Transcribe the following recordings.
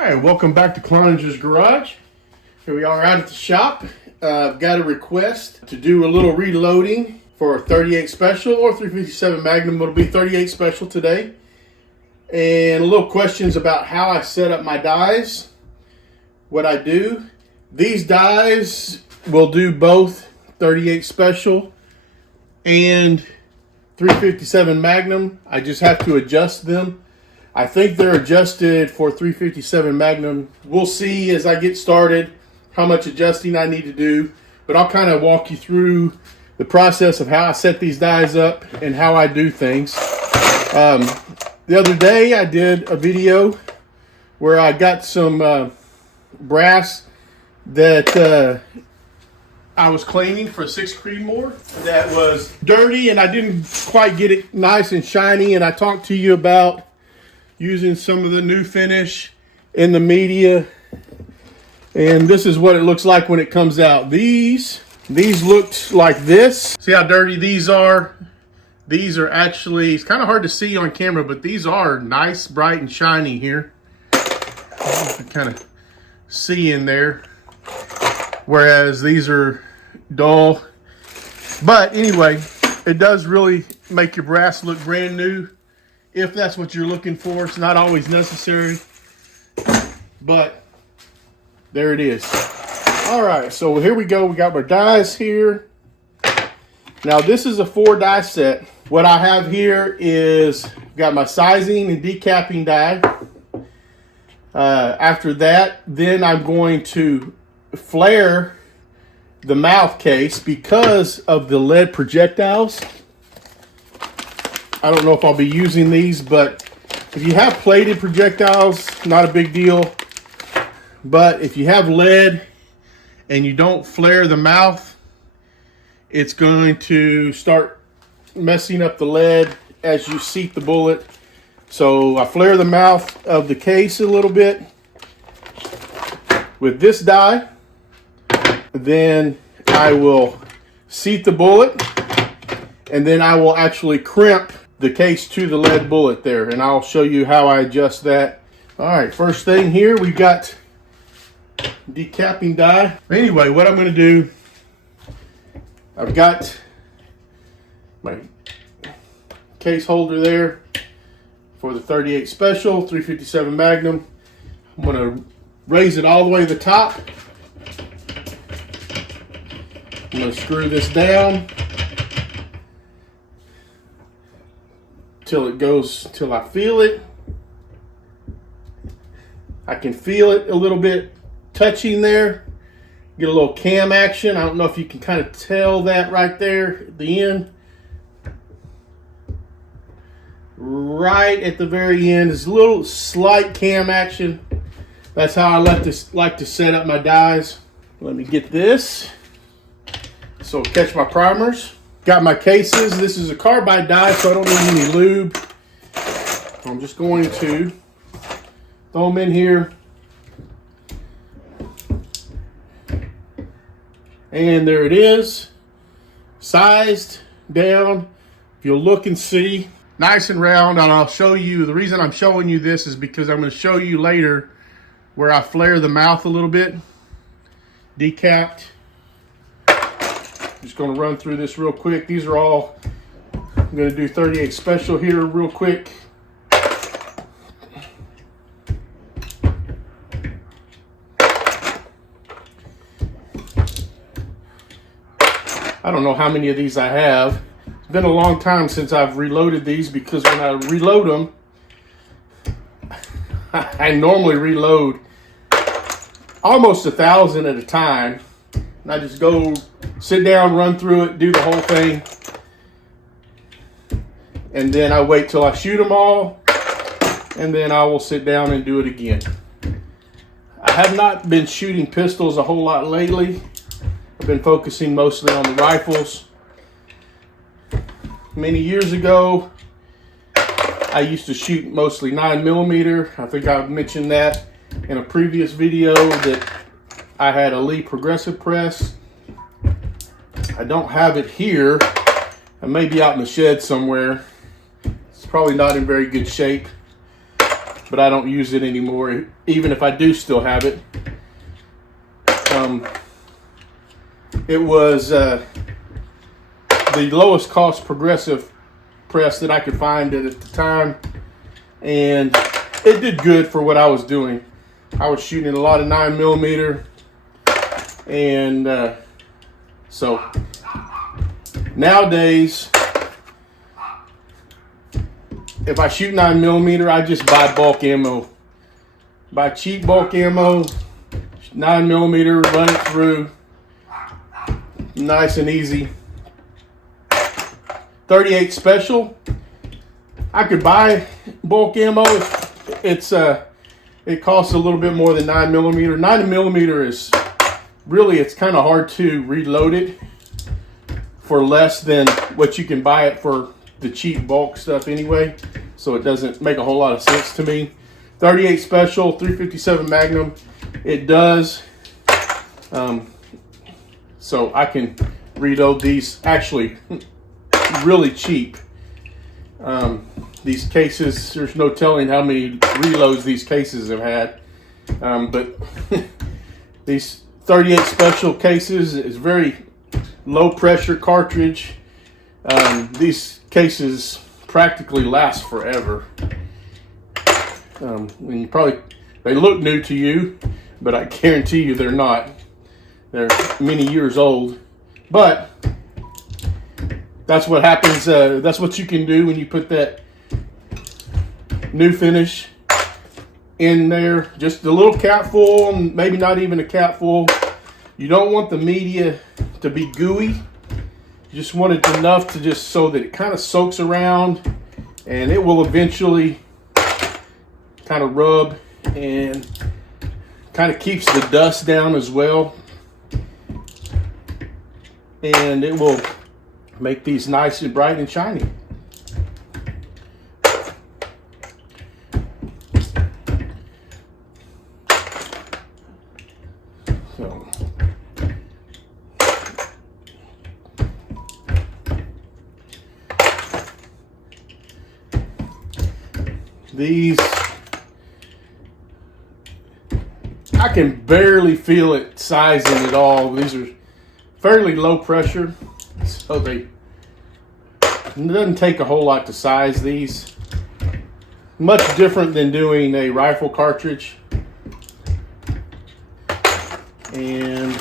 Alright, welcome back to Cloninger's Garage. Here we are out at the shop. I've got a request to do a little reloading for a 38 Special or 357 Magnum. It'll be 38 Special today. And a little questions about how I set up my dies, what I do. These dies will do both 38 Special and 357 Magnum. I just have to adjust them. I think they're adjusted for 357 Magnum. We'll see as I get started how much adjusting I need to do, but I'll kind of walk you through the process of how I set these dies up and how I do things. The other day I did a video where I got some brass that I was cleaning for 6 Creedmoor that was dirty and I didn't quite get it nice and shiny, and I talked to you about using some of the new finish in the media, and this is what it looks like when it comes out. These looked like this. See how dirty these are? These are actually, it's kind of hard to see on camera, but these are nice, bright, and shiny here. I kind of see in there, whereas these are dull. But anyway, it does really make your brass look brand new. If that's what you're looking for. It's not always necessary, but there it is. All right, so here we go. We got our dies here. Now this is a 4 die set. What I have here is got my sizing and decapping die. After that, then I'm going to flare the mouth case because of the lead projectiles. I don't know if I'll be using these, but if you have plated projectiles, not a big deal. But if you have lead and you don't flare the mouth, it's going to start messing up the lead as you seat the bullet. So I flare the mouth of the case a little bit with this die. Then I will seat the bullet, and then I will actually crimp the case to the lead bullet there, and I'll show you how I adjust that. All right, first thing here, we've got decapping die. Anyway, what I'm going to do, I've got my case holder there for the 38 Special, 357 Magnum. I'm going to raise it all the way to the top. I'm going to screw this down till I feel it. I can feel it a little bit touching there. Get a little cam action. I don't know if you can kind of tell that right there at the end. Right at the very end is a little slight cam action. That's how I like to set up my dies. Let me get this. So catch my primers. Got my cases. This is a carbide die, so I don't need any lube. I'm just going to throw them in here. And there it is. Sized down. If you'll look and see, nice and round. And I'll show you, the reason I'm showing you this is because I'm going to show you later where I flare the mouth a little bit. Decapped. Just going to run through this real quick. These are all, I'm going to do 38 Special here real quick. I don't know how many of these I have. It's been a long time since I've reloaded these, because when I reload them, I normally reload almost 1,000 at a time. And I just go sit down, run through it, do the whole thing. And then I wait till I shoot them all. And then I will sit down and do it again. I have not been shooting pistols a whole lot lately. I've been focusing mostly on the rifles. Many years ago, I used to shoot mostly 9mm. I think I've mentioned that in a previous video that I had a Lee progressive press. I don't have it here. It may be out in the shed somewhere. It's probably not in very good shape. but I don't use it anymore, even if I do still have it. It was the lowest cost progressive press that I could find at the time, and it did good for what I was doing. I was shooting a lot of 9mm, and so nowadays, if I shoot 9mm, I just buy bulk ammo. Buy cheap bulk ammo, 9mm, run it through, nice and easy. 38 special, I could buy bulk ammo. It costs a little bit more than 9mm. 9mm is really, it's kind of hard to reload it for less than what you can buy it for the cheap bulk stuff anyway. So it doesn't make a whole lot of sense to me. 38 special, 357 Magnum, it does. So I can reload these actually really cheap. These cases, there's no telling how many reloads these cases have had. But these 38 special cases is very low pressure cartridge. These cases practically last forever. And you probably, they look new to you, but I guarantee you they're not. They're many years old. But that's what happens. That's what you can do when you put that new finish in there. Just a little cap full, maybe not even a cap full. You don't want the media to be gooey. You just want it enough to just so that it kind of soaks around, and it will eventually kind of rub and kind of keeps the dust down as well. And it will make these nice and bright and shiny. So these, I can barely feel it sizing at all. These are fairly low pressure, so it doesn't take a whole lot to size these. Much different than doing a rifle cartridge. And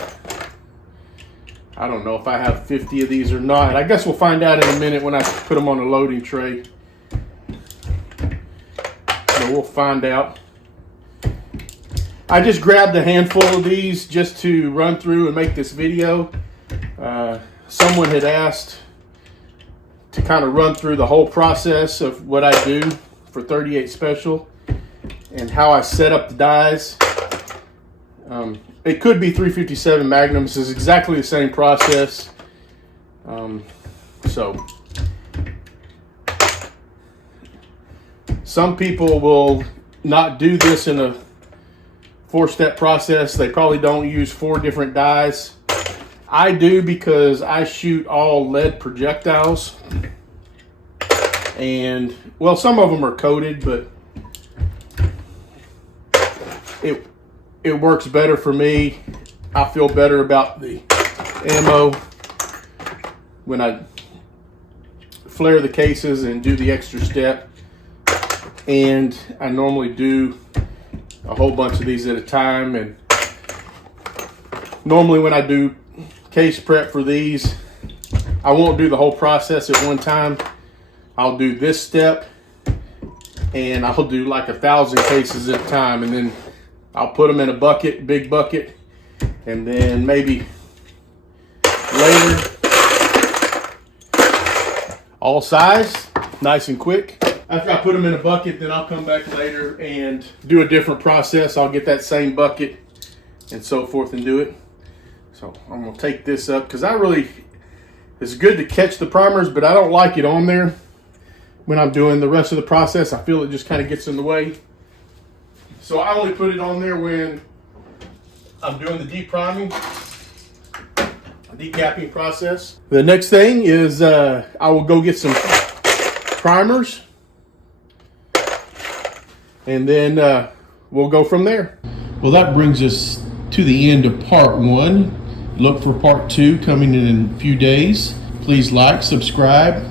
I don't know if I have 50 of these or not. I guess we'll find out in a minute when I put them on a loading tray. So we'll find out. I just grabbed a handful of these just to run through and make this video. Someone had asked to kind of run through the whole process of what I do for 38 special and how I set up the dies. It could be 357 Magnum. This is exactly the same process. So some people will not do this in a 4-step process. They probably don't use 4 different dies. I do because I shoot all lead projectiles. And, well, some of them are coated, but it works better for me. I feel better about the ammo when I flare the cases and do the extra step. And I normally do a whole bunch of these at a time. And normally when I do case prep for these, I won't do the whole process at one time. I'll do this step and I'll do like 1,000 cases at a time, and then I'll put them in a bucket, big bucket, and then maybe later, all size, nice and quick. After I put them in a bucket, then I'll come back later and do a different process. I'll get that same bucket and so forth and do it. So I'm gonna take this up because it's good to catch the primers, but I don't like it on there when I'm doing the rest of the process. I feel it just kind of gets in the way. So I only put it on there when I'm doing the depriming, decapping process. The next thing is I will go get some primers. and then we'll go from there. Well, that brings us to the end of part 1. Look for part 2 coming in a few days. Please like, subscribe,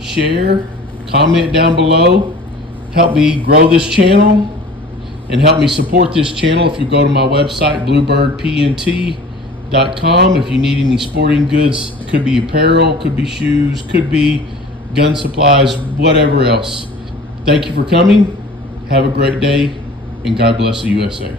share, comment down below. Help me grow this channel and help me support this channel if you go to my website, bluebirdpnt.com. If you need any sporting goods, could be apparel, could be shoes, could be gun supplies, whatever else. Thank you for coming. Have a great day, and God bless the USA.